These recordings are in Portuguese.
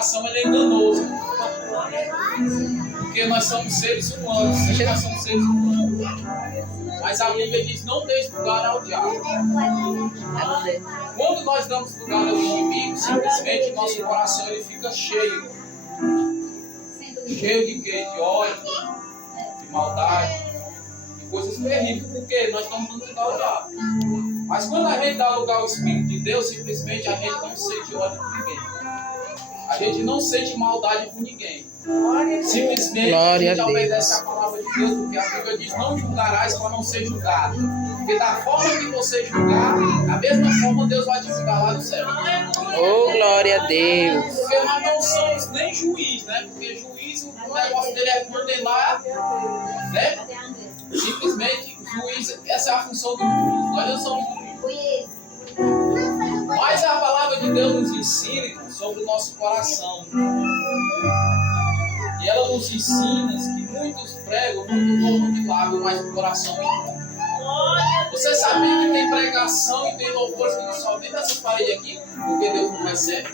coração ele é enganoso. Porque nós somos seres humanos. Nós somos seres humanos. Mas a Bíblia diz: não deixe lugar ao diabo. Quando nós damos lugar ao inimigo, simplesmente nosso coração ele fica cheio. Cheio de quê? De ódio, de maldade, de coisas terríveis. Porque nós estamos dando lugar ao diabo. Mas quando a gente dá lugar ao Espírito de Deus, simplesmente a gente não sente ódio por ninguém. A gente não sente maldade por ninguém. Simplesmente a gente obedece a palavra de Deus, porque a Bíblia diz: não julgarás para não ser julgado. Porque da forma que você julgar, da mesma forma Deus vai te julgar lá no céu. Oh, glória a Deus. Porque nós não somos nem juiz, né? Porque juiz, o negócio dele é condenar, né? Simplesmente, juiz, essa é a função do juiz. Nós não somos juiz. Mas a palavra de Deus nos ensina sobre o nosso coração. E ela nos ensina que muitos pregam muito louvor de lábio, mas o coração é imundo. Você sabia que tem pregação e tem louvores que não só dentro dessas paredes aqui, porque Deus não recebe?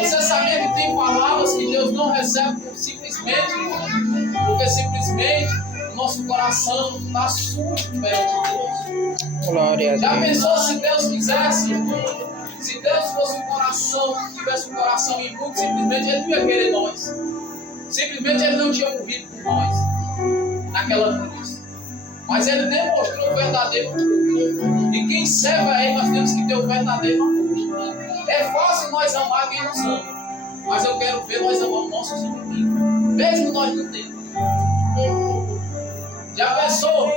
Você sabia que tem palavras que Deus não recebe porque simplesmente o nosso coração está sujo perante Deus? Glória a Deus. Já pensou se Deus quisesse? Se Deus fosse um coração, tivesse um coração imundo, simplesmente Ele não ia querer nós. Simplesmente Ele não tinha morrido por nós naquela cruz. Mas Ele demonstrou o verdadeiro amor. E quem serve a Ele, nós temos que ter o verdadeiro amor. É fácil nós amar quem nos ama, mas eu quero ver nós amando nossos inimigos, mesmo nós não temos. Já pensou?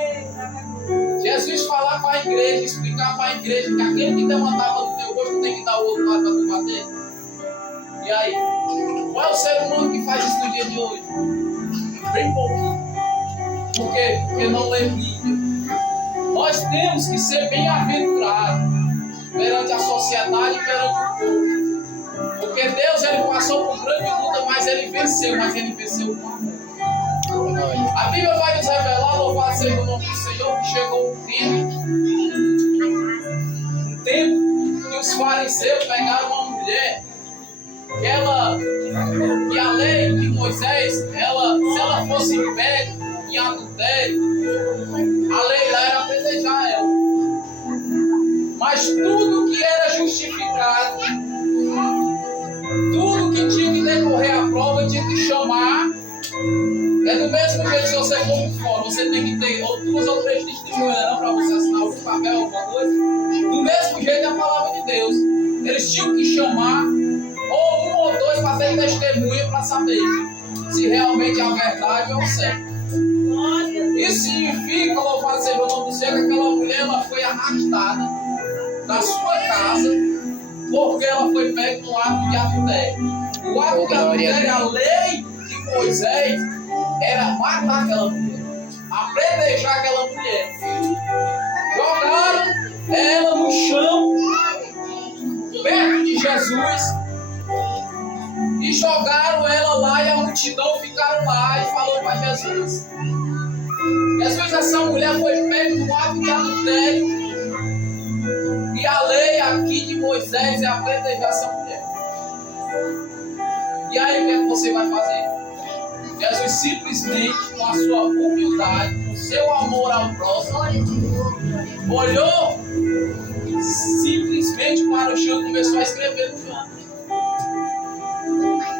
Jesus falar para a igreja, explicar para a igreja que aquele que tem uma tábua no teu rosto tem que dar o outro lado para tu bater? E aí? Qual é o ser humano que faz isso no dia de hoje? Bem pouquinho. Por quê? Porque não lê Bíblia. Nós temos que ser bem-aventurados perante a sociedade e perante o povo. Porque Deus ele passou por grande luta, mas ele venceu com amor. A Bíblia vai nos revelar, louvado seja o nome do Senhor, que chegou um tempo que os fariseus pegaram uma mulher que a lei de Moisés, se ela fosse pega em adultério, a lei lá era apedrejar ela. Mas tudo que era justificado, tudo que tinha que decorrer a prova, tinha que chamar. É do mesmo jeito, se você for fora, você tem que ter 2 ou 3 testemunhas para você assinar algum papel, alguma coisa. Do mesmo jeito é a palavra de Deus. Eles tinham que chamar ou 1 ou 2 para ter testemunha para saber se realmente é a verdade ou o certo. Isso significa, louvado seja o nome do Senhor, que aquela mulher ela foi arrastada da sua casa porque ela foi pega no ato de adultério. O ato de adultério, a lei de Moisés era matar aquela mulher, apedrejar aquela mulher. Jogaram ela no chão perto de Jesus e jogaram ela lá, e a multidão ficaram lá e falou para Jesus: Jesus, essa mulher foi pega no ato de adultério e a lei aqui de Moisés é apedrejar essa mulher. E aí o que é que você vai fazer? Jesus simplesmente, com a sua humildade, com o seu amor ao próximo, olhou simplesmente para o chão e começou a escrever no chão.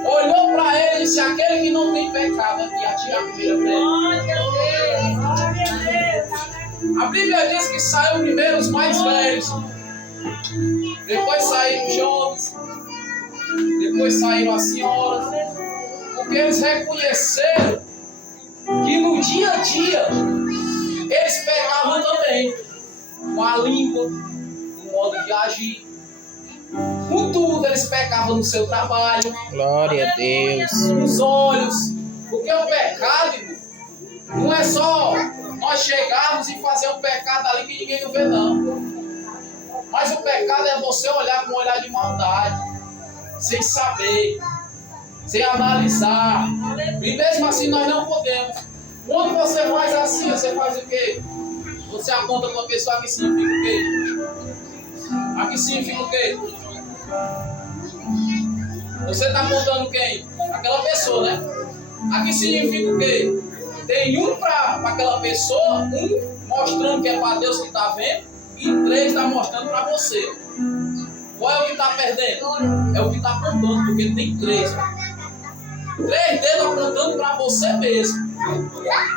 Olhou para ele e disse: aquele que não tem pecado aqui, atira a primeira pedra. A Bíblia diz que saíram primeiro os mais velhos, depois saíram os jovens, depois saíram as senhoras, porque eles reconheceram que no dia a dia eles pecavam também, com a língua, com o modo de agir, com tudo. Eles pecavam no seu trabalho, Glória a Deus. com os olhos, porque o pecado, irmão, não é só nós chegarmos e fazer um pecado ali que ninguém não vê, não. Mas o pecado é você olhar com um olhar de maldade, sem saber, sem analisar. E mesmo assim nós não podemos. Quando você faz assim, você faz o quê? Você aponta para a pessoa, aqui significa o quê? Aqui significa o quê? Você está apontando quem? Aquela pessoa, né? Aqui significa o quê? Tem um para aquela pessoa, um mostrando que é para Deus que está vendo, e 3 está mostrando para você. Qual é o que está perdendo? É o que está apontando, porque tem 3. 3 dedos apontando para você mesmo.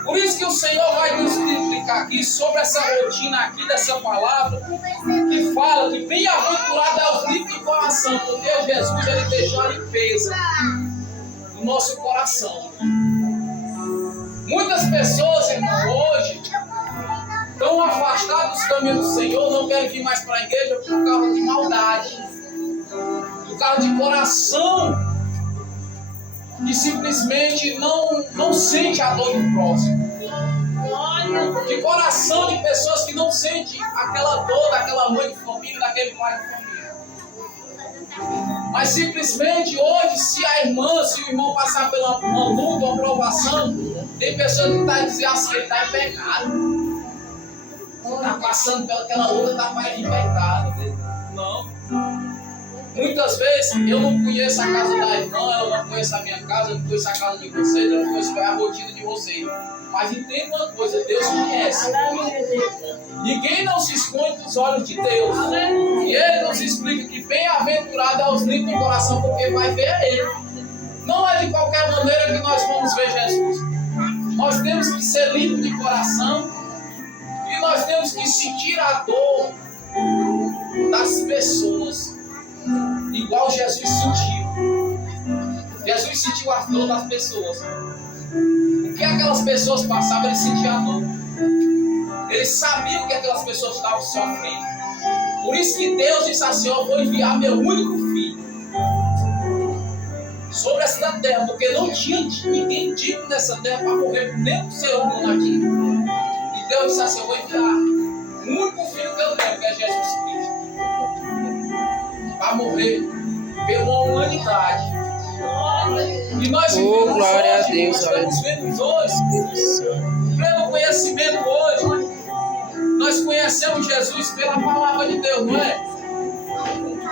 Por isso que o Senhor vai nos explicar aqui sobre essa rotina aqui dessa palavra, que fala que bem-aventurado é o limpo de coração, porque Jesus ele deixou a limpeza no nosso coração. Muitas pessoas, irmão, hoje estão afastadas dos caminhos do Senhor, não querem vir mais para a igreja por causa de maldade, por causa de coração que simplesmente não sente a dor do próximo. De coração de pessoas que não sentem aquela dor daquela mãe de família, daquele pai de família. Mas simplesmente hoje, se o irmão passar pela uma luta, uma provação, tem pessoas que estão dizendo assim, ele está em pecado. Está passando pelaquela luta, está em pecado. Não. Muitas vezes eu não conheço a casa da irmã, eu não conheço a minha casa, eu não conheço a casa de vocês, eu não conheço a rotina de vocês. Mas entenda uma coisa, Deus conhece. Ninguém não se esconde dos olhos de Deus. E Ele nos explica que bem-aventurado é os limpos do coração, porque vai ver a Ele. Não é de qualquer maneira que nós vamos ver Jesus. Nós temos que ser limpos de coração e nós temos que sentir a dor das pessoas. Igual Jesus sentiu. Jesus sentiu a dor das pessoas. O que aquelas pessoas passavam, ele sentia a dor. Ele sabia o que aquelas pessoas estavam sofrendo. Por isso que Deus disse assim: eu vou enviar meu único filho sobre essa terra, porque não tinha ninguém digno nessa terra para morrer por nenhum ser humano aqui. E Deus disse assim: eu vou enviar o único filho que eu tenho, que é Jesus Cristo, para morrer pela humanidade. E nós vivemos glória hoje, a Deus, nós estamos vendo hoje, em pleno conhecimento hoje, nós conhecemos Jesus pela palavra de Deus, não é?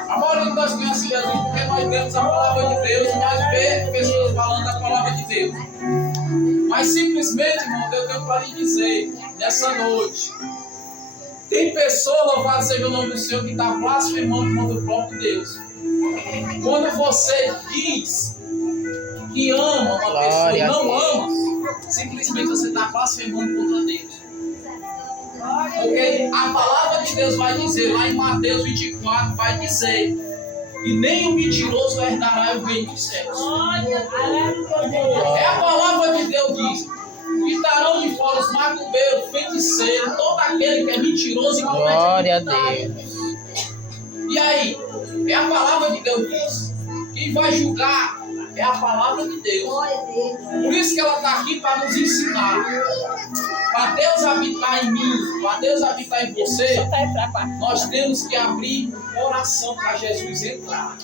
A maioria de nós conhece Jesus porque nós temos a palavra de Deus e nós vemos pessoas falando a palavra de Deus. Mas simplesmente, irmão, eu tenho para lhe dizer, nessa noite, tem pessoa, louvado seja o nome do Senhor, que está blasfemando contra o próprio Deus. Quando você diz que ama uma pessoa e não ama, simplesmente você está blasfemando contra Deus. Porque a palavra de Deus vai dizer, lá em Mateus 24, vai dizer: e nem o mentiroso herdará o reino dos céus. É a palavra de Deus diz: estarão de fora os macumbeiros, feiticeiros, todo aquele que é mentiroso e glória a Deus. E aí? É a palavra de Deus diz. Quem vai julgar é a palavra de Deus. Por isso que ela está aqui para nos ensinar. Para Deus habitar em mim, para Deus habitar em você, nós temos que abrir o coração para Jesus entrar.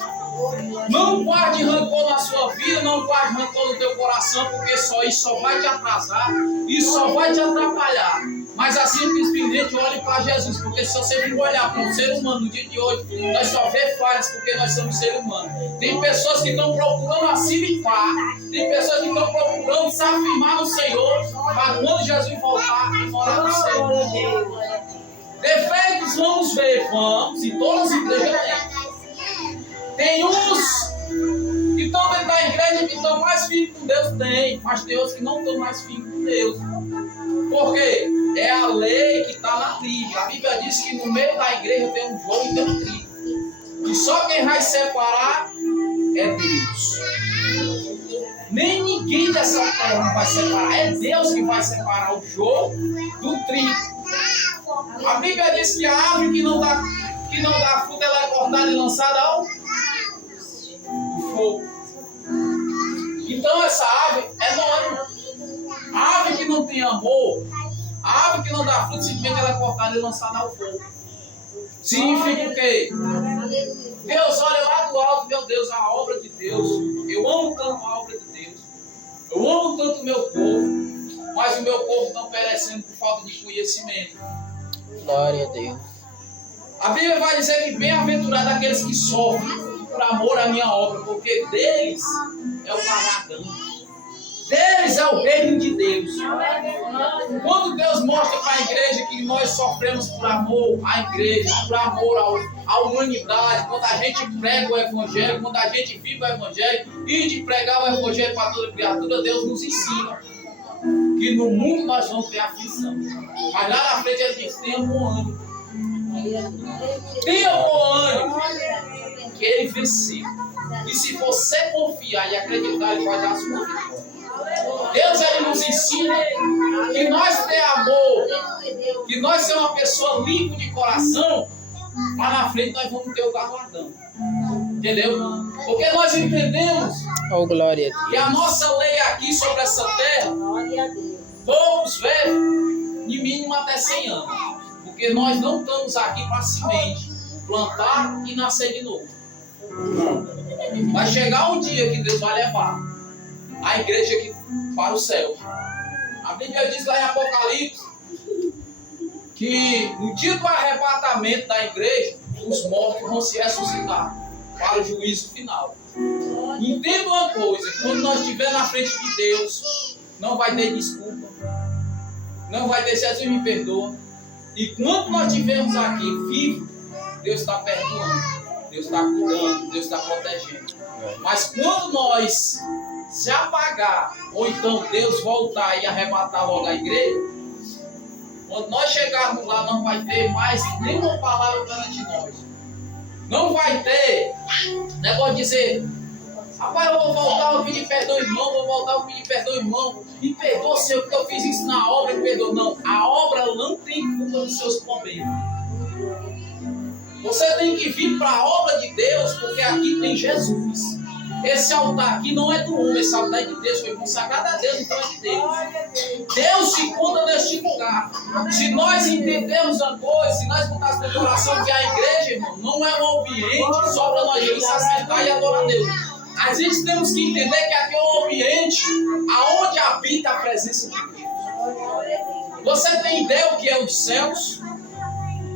Não guarde rancor na sua vida, não guarde rancor no teu coração, porque isso só vai te atrasar, isso só vai te atrapalhar. Mas assim simplesmente olhe para Jesus, porque se você for olhar para um ser humano no dia de hoje, nós só vemos falhas porque nós somos seres humanos. Tem pessoas que estão procurando se limpar, tem pessoas que estão procurando se afirmar no Senhor, para quando Jesus voltar e morar no céu. Defeitos vamos ver, vamos, em todas as igrejas tem. Tem uns que estão dentro da igreja que estão mais firmes com Deus, tem, mas tem outros que não estão mais firmes com Deus. Por quê? É a lei que está na Bíblia. A Bíblia diz que no meio da igreja tem um joio e tem um trigo. E só quem vai separar é Deus. Nem ninguém dessa terra vai separar. É Deus que vai separar o joio do trigo. A Bíblia diz que a árvore que não dá fruta, ela é cortada e lançada ao fogo. Então essa árvore é nova. A árvore que não tem amor, a árvore que não dá fruto, simplesmente ela é cortada e lançada ao fogo. Significa o quê? Deus olha lá do alto, meu Deus, a obra de Deus. Eu amo tanto a obra de Deus. Eu amo tanto o meu povo, mas o meu povo está perecendo por falta de conhecimento. Glória a Deus. A Bíblia vai dizer que bem-aventurado aqueles que sofrem. por amor à minha obra, porque deles é o galardão. Deles é o reino de Deus. Quando Deus mostra para a igreja que nós sofremos por amor à igreja, por amor à humanidade, quando a gente prega o evangelho, quando a gente vive o evangelho e de pregar o evangelho para toda criatura, Deus nos ensina que no mundo nós vamos ter aflição. Mas lá na frente ele diz: tenha bom ânimo. Tenha bom ânimo, que ele venceu. E se você confiar e acreditar, ele vai dar a sua vitória. Deus, ele nos ensina que nós temos amor, que nós somos uma pessoa limpa de coração, mas na frente nós vamos ter o galardão. Entendeu? Porque nós entendemos que a nossa lei aqui sobre essa terra, poucos velhos, de mínimo até 100 anos. Porque nós não estamos aqui para semente, plantar e nascer de novo. Vai chegar um dia que Deus vai levar a igreja aqui para o céu. A Bíblia diz lá em Apocalipse que no dia do arrebatamento da igreja, os mortos vão se ressuscitar para o juízo final. Entenda uma coisa: quando nós estivermos na frente de Deus, não vai ter desculpa, não vai ter Jesus me perdoa. E quando nós estivermos aqui vivos, Deus está perdoando, Deus está cuidando, Deus está protegendo. Mas quando nós se apagar, ou então Deus voltar e arrebatar logo a igreja, quando nós chegarmos lá, não vai ter mais nenhuma palavra perante nós. Não vai ter negócio de dizer: rapaz, eu vou voltar, eu pedir perdão, irmão, vou voltar, eu pedir perdão, irmão, e perdoa, Senhor, porque eu fiz isso na obra, e perdoa. Não, a obra não tem culpa dos seus problemas. Você tem que vir para a obra de Deus, porque aqui tem Jesus. Esse altar aqui não é do homem, esse altar é de Deus, foi consagrado a Deus, então é de Deus. Deus se encontra neste lugar. Se nós entendermos a coisa, se nós botarmos no coração que a igreja, irmão, não é um ambiente só para nós irmos se assentar e adorar a Deus. A gente temos que entender que aqui é um ambiente aonde habita a presença de Deus. Você tem ideia o que é os céus?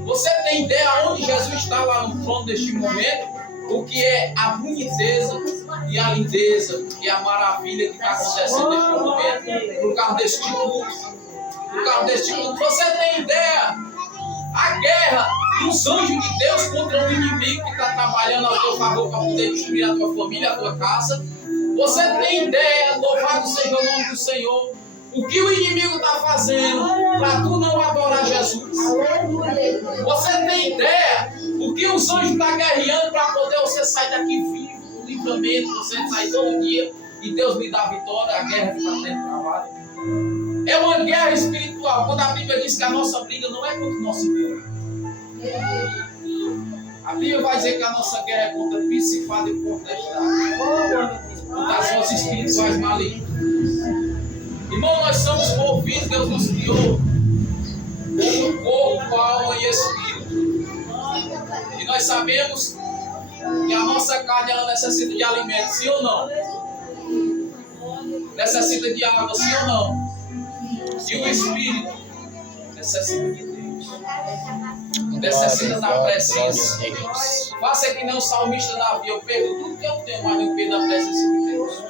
Você tem ideia aonde Jesus está lá no trono neste momento? O que é a boniteza e a lindeza e a maravilha que está acontecendo neste momento, por causa deste culto. Por causa deste culto. Você tem ideia? A guerra dos anjos de Deus contra um inimigo que está trabalhando ao teu favor para poder destruir a tua família, a tua casa. Você tem ideia, louvado seja o nome do Senhor, o que o inimigo está fazendo para tu não adorar Jesus? Você tem ideia o que os anjos estão guerreando para poder você sair daqui vivo, o livramento, você sai todo dia e Deus lhe dá a vitória, a guerra fica dentro do trabalho? É uma guerra espiritual. Quando a Bíblia diz que a nossa briga não é contra o nosso irmão. A Bíblia vai dizer que a nossa guerra é contra principado e potestade, contra as forças espirituais malignas. Irmão, nós somos movidos, Deus nos criou como corpo, alma e espírito. E nós sabemos que a nossa carne ela necessita de alimento, sim ou não? Necessita de água, sim ou não? E o espírito necessita de Deus. Necessita da presença de Deus. Faça que nem o salmista Davi: eu perdo tudo que eu tenho, mas não perdo a presença de Deus.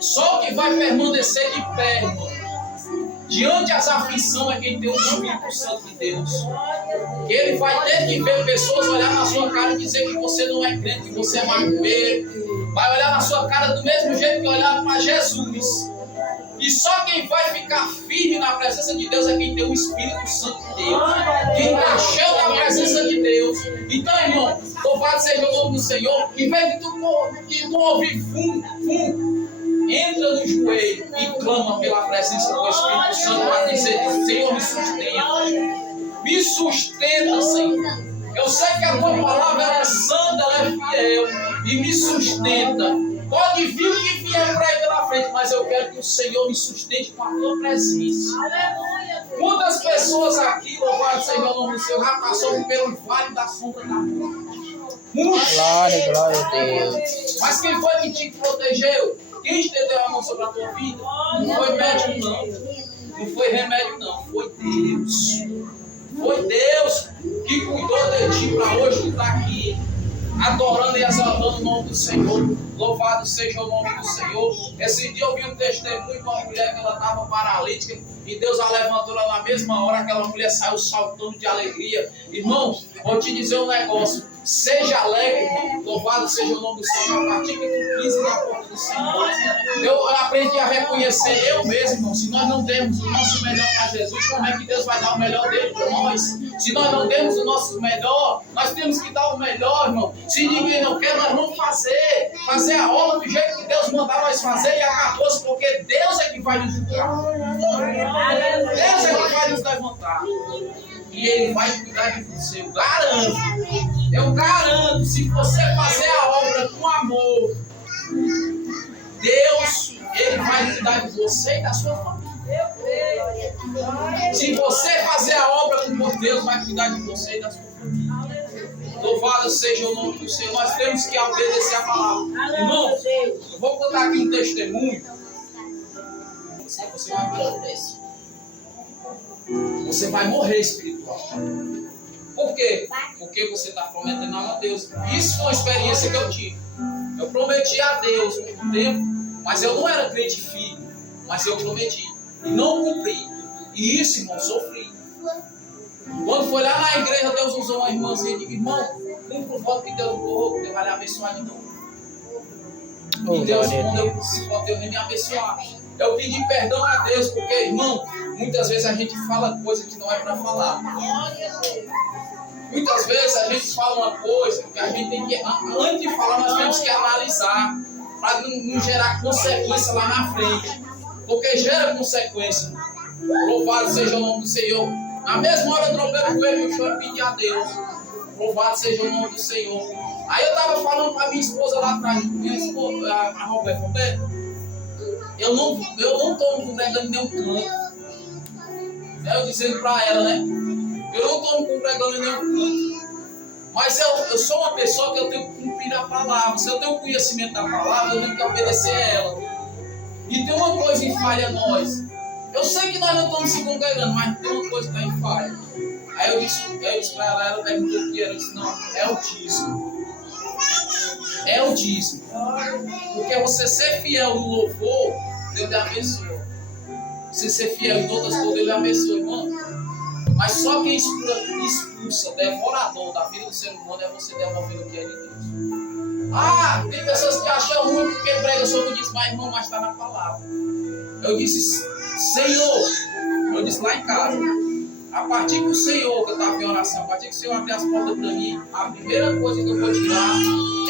Só que vai permanecer de pé, irmão, diante das aflições, é quem tem o Espírito Santo de Deus. Que ele vai ter que ver pessoas olhar na sua cara e dizer que você não é crente, que você é macumbeiro. Vai olhar na sua cara do mesmo jeito que olhar para Jesus. E só quem vai ficar firme na presença de Deus é quem tem o Espírito Santo de Deus. Quem está cheio da presença de Deus. Então, irmão, louvado seja o nome do Senhor. Em vez de tu ouvir entra no joelho e clama pela presença do Espírito Santo para dizer: Senhor, me sustenta. Me sustenta, Senhor. Eu sei que a tua palavra ela é santa, ela é fiel e me sustenta. Pode vir o que vier para aí pela frente, mas eu quero que o Senhor me sustente com a tua presença. Quantas pessoas aqui, louvado seja o nome do Senhor, já passaram pelo vale da sombra da morte? Muitos. Glória, glória a Deus. Mas quem foi que te protegeu? Quem estendeu a mão sobre a tua vida? Não foi médico, não. Não foi remédio, não. Foi Deus. Foi Deus que cuidou de ti para hoje tu estar aqui. adorando e exaltando o nome do Senhor. Louvado seja o nome do Senhor. Esse dia eu vi um testemunho de uma mulher que ela estava paralítica e Deus a levantou lá na mesma hora. Aquela mulher saiu saltando de alegria. Irmão, vou te dizer um negócio. Seja alegre, irmão. Louvado seja o nome do Senhor. A partir que tu pise na porta do Senhor, eu aprendi a reconhecer eu mesmo, irmão. Se nós não demos o nosso melhor para Jesus, como é que Deus vai dar o melhor dele para nós? Se nós não demos o nosso melhor, nós temos que dar o melhor, irmão. Se ninguém não quer, nós vamos fazer. Fazer a obra do jeito que Deus mandar nós fazer e acabou-se, porque Deus é que vai nos julgar. Deus é que vai nos levantar. E Ele vai cuidar de você. Eu garanto, se você fazer a obra com amor, Deus, Ele vai cuidar de você e da sua família. Se você fazer a obra com amor, Deus vai cuidar de você e da sua família. Louvado seja o nome do Senhor. Nós temos que obedecer a palavra. Irmão, eu vou contar aqui um testemunho. Você vai morrer. Você vai morrer espiritual. Por quê? Porque você está prometendo algo a Deus. Isso foi uma experiência que eu tive. Eu prometi a Deus muito tempo, mas eu não era crente firme. Mas eu prometi. E não cumpri. E isso, irmão, sofri. Quando foi lá na igreja, Deus usou uma irmãzinha e disse: irmão, cumpra o voto que Deus morreu, Deus vai lhe abençoar de novo. E Deus respondeu por si, Deus vai me abençoar. Eu pedi perdão a Deus, porque, irmão, muitas vezes a gente fala coisa que não é para falar. Muitas vezes a gente fala uma coisa que a gente tem que, antes de falar, nós temos que analisar, para não gerar consequência lá na frente. Porque gera consequência. Louvado seja o nome do Senhor. Na mesma hora eu tropei o joelho no chão e pedi a Deus. Louvado seja o nome do Senhor. Aí eu estava falando para minha esposa lá atrás, minha esposa, a Roberta, eu não estou congregando em nenhum canto. Eu dizendo para ela, né? Eu não estou congregando em nenhum canto. Mas eu sou uma pessoa que eu tenho que cumprir a palavra. Se eu tenho conhecimento da palavra, eu tenho que obedecer a ela. E tem uma coisa em falha nós. Eu sei que nós não estamos se congregando, mas tem uma coisa que está em falha. Aí eu disse para ela perguntou o que era. Eu disse: não, é o dízimo. É o dízimo. Porque você ser fiel no louvor, Deus lhe abençoa. Você ser fiel em outras coisas, Deus lhe abençoa, irmão. Mas só quem expulsa, devorador da vida do ser humano é você devolver o que é de Deus. Ah, tem pessoas que acham ruim porque prega sobre isso, mas irmão, mas está na palavra. Eu disse: Senhor, eu disse lá em casa, a partir que o Senhor, que eu estava em oração, a partir que o Senhor abrir as portas para mim, a primeira coisa que eu vou tirar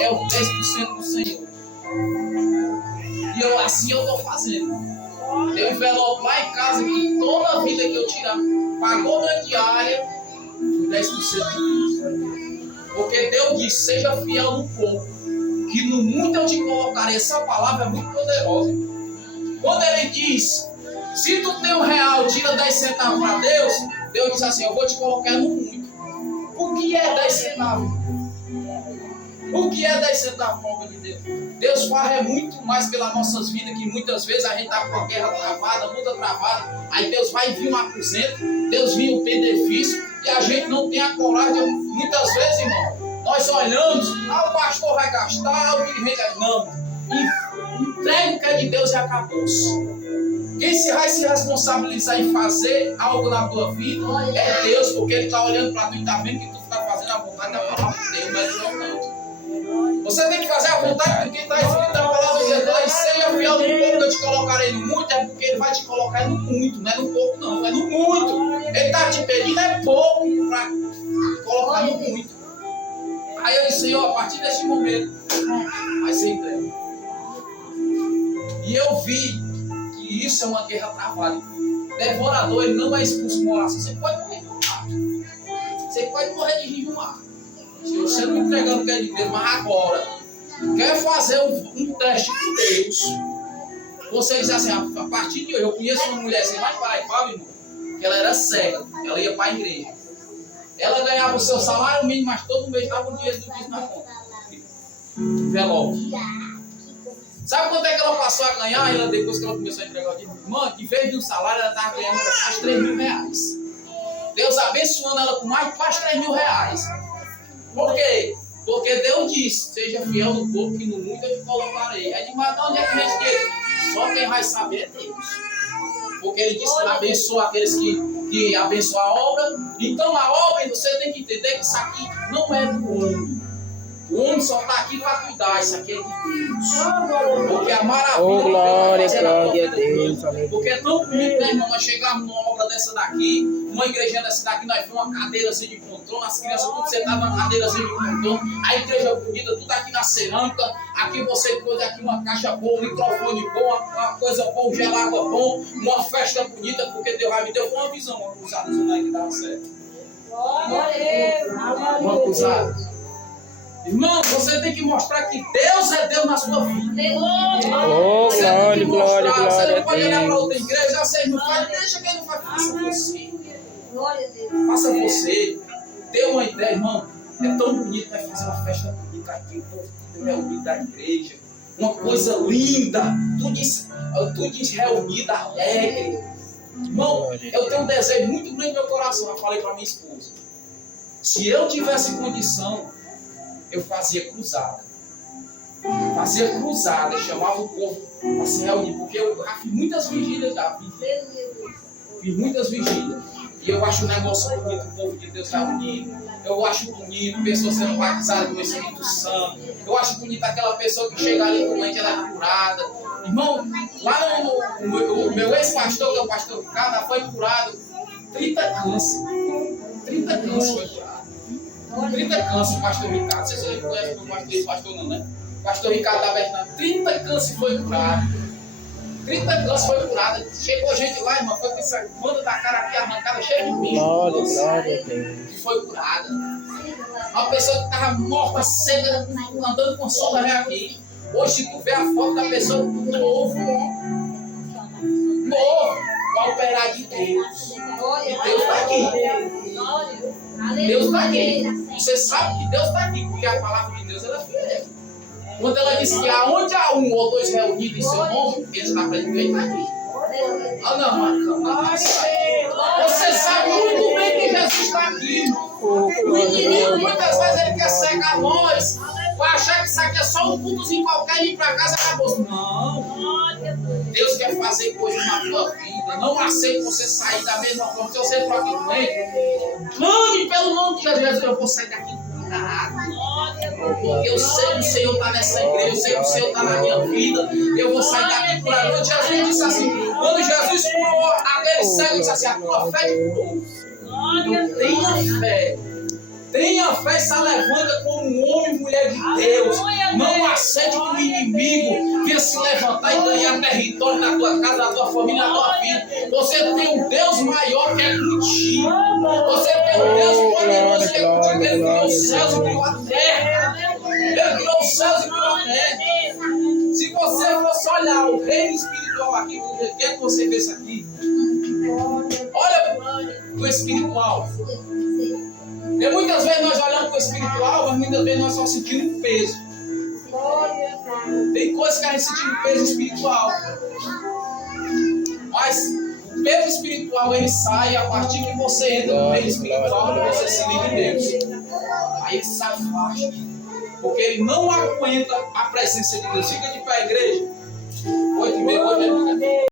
é o 10% do Senhor. E assim eu estou fazendo. Tem um envelope lá em casa que toda a vida que eu tirar, pagou minha diária, 10% de Deus. Porque Deus disse: seja fiel no pouco, que no muito eu te colocarei. Essa palavra é muito poderosa. Quando Ele diz: se tu tem R$1, tira 10 centavos para Deus, Deus diz assim: eu vou te colocar no muito. O que é 10 centavos? O que é 10 centavos para a obra de Deus? Deus faz muito mais pelas nossas vidas, que muitas vezes a gente está com a guerra travada, luta travada, aí Deus vai vir um aposento, Deus vir um benefício, e a gente não tem a coragem. Muitas vezes, irmão, nós olhamos: o pastor vai gastar, o dirigente vai... Não, entrega o que é de Deus e acabou-se. Quem vai se responsabilizar em fazer algo na tua vida é Deus, porque Ele está olhando para tu e está vendo que tu está fazendo a vontade da palavra de Deus, mas não. Você tem que fazer a vontade de quem está escrito na palavra de Deus. Seja fiel no pouco que eu te colocarei no muito, é porque Ele vai te colocar no muito, não é no pouco não, é no muito. Ele está te pedindo é pouco para colocar no muito. Aí eu disse: Senhor, a partir desse momento, vai ser entregue. E eu vi que isso é uma guerra travada. Devorador, ele não vai expulso com oração. Você pode morrer de mar. Você pode morrer de rio mar. Se você não entregando o que é de Deus, mas agora quer fazer um teste com Deus, você diz assim: a partir de hoje, eu conheço uma mulher assim, lá em Paraíba, irmão, que ela era cega, ela ia para a igreja. Ela ganhava o seu salário mínimo, mas todo mês dava o dinheiro do dízimo na conta. Envelope. Sabe quanto é que ela passou a ganhar? Ela, depois que ela começou a entregar o dízimo, irmão, em vez de um salário, ela estava ganhando quase R$3.000. Deus abençoando ela com mais de quase R$3.000. Por quê? Porque Deus disse, seja fiel no pouco que no muito eu te colocarei. Aí de mas de onde é que a gente diz? Só quem vai saber é Deus. Porque ele disse que abençoa aqueles que abençoam a obra. Então a obra, você tem que entender que isso aqui não é do homem. O homem só está aqui para cuidar, isso aqui é de Deus. Porque a maravilha. Oh, glória, é glória a Deus. porque é tão bonito, né, irmão? Nós chegamos numa obra dessa daqui, uma igrejinha dessa daqui, nós vimos uma cadeirazinha de poltrona, as crianças tudo sentadas numa cadeirazinha de poltrona, a igreja bonita, tudo aqui na cerâmica, aqui você pôs aqui uma caixa boa, um microfone bom, uma coisa boa, um gelado bom, uma festa bonita, porque Deus vai me deu uma visão, uma cruzada, isso não é que dava certo. Uma cruzada. Irmão, você tem que mostrar que Deus é Deus na sua vida. Oh, Você tem que glória, mostrar. glória, Você glória não pode olhar para a outra Deus. igreja, vocês não fazem, deixa quem não faz, faça você. Faça você. Dê uma ideia, irmão. É tão bonito, vai fazer uma festa bonita aqui, o povo tudo reunido da igreja. Uma coisa linda, tudo reunido, alegre. Irmão, eu tenho um desejo muito grande no meu coração. Eu falei para minha esposa. Se eu tivesse condição, eu fazia cruzada. Fazia cruzada, chamava o povo para se reunir, porque eu já fiz muitas vigílias, fiz muitas vigílias. E eu acho um negócio bonito o povo de Deus reunido. Eu acho bonito pessoas sendo batizadas com o Espírito Santo. Eu acho bonito aquela pessoa que chega ali doente, ela é curada. Irmão, lá no meu ex-pastor, que é o pastor Ricardo, foi curado 30 câncer. 30 câncer foi curado. 30 câncer, pastor Ricardo. Não sei se você conhece o pastor não, né? Pastor Ricardo da Betânia. 30 câncer foi curado. 30 câncer foi curado. Chegou gente lá, irmão, foi com essa banda da cara aqui arrancada, cheia de bicho. Glória, glória a Deus. Que foi curada. Uma pessoa que estava morta, seca, andando com soda aqui. Hoje, se tu vê a foto da pessoa novo, para operar de Deus. E Deus está aqui. Deus está aqui. Você sabe que Deus está aqui, porque a palavra de Deus ela é fiel. Quando ela diz que aonde há um ou dois reunidos em seu nome, ele está presente, ele está aqui. Ah, não. Você sabe muito bem que Jesus está aqui. O inimigo muitas vezes ele quer cegar nós, vai achar que isso aqui é só um cultozinho qualquer e ir para casa e acabou. Não. Deus quer fazer coisas na tua vida. Não aceite você sair da mesma forma. Se você for aqui doente, clame pelo nome de Jesus. Eu vou sair daqui curado. Porque eu sei que o Senhor está nessa igreja, eu sei que o Senhor está na minha vida. Eu vou sair daqui curado. Quando Jesus disse assim, quando Jesus curou aquele cego, ele disse assim: a tua fé te curou. Tenha fé. Tenha fé e se levanta como um homem e mulher de Deus. Não aceite que o inimigo venha se levantar e ganhar território na tua casa, na tua família, na tua vida. Você tem um Deus maior que é contigo. Você tem um Deus poderoso que é contigo. Ele criou os céus e criou a terra. Ele criou os céus e criou a terra. Se você fosse olhar o reino espiritual aqui, o que é que você vê isso aqui? Olha o espiritual. E muitas vezes nós olhamos para o espiritual, mas muitas vezes nós só sentimos peso. Tem coisas que a gente sentimos peso espiritual. Mas o peso espiritual ele sai a partir que você entra no reino espiritual e você se liga em Deus. Aí ele se afasta. Porque ele não aguenta a presença de Deus. Fica de pé, igreja. 8h30, 8h30.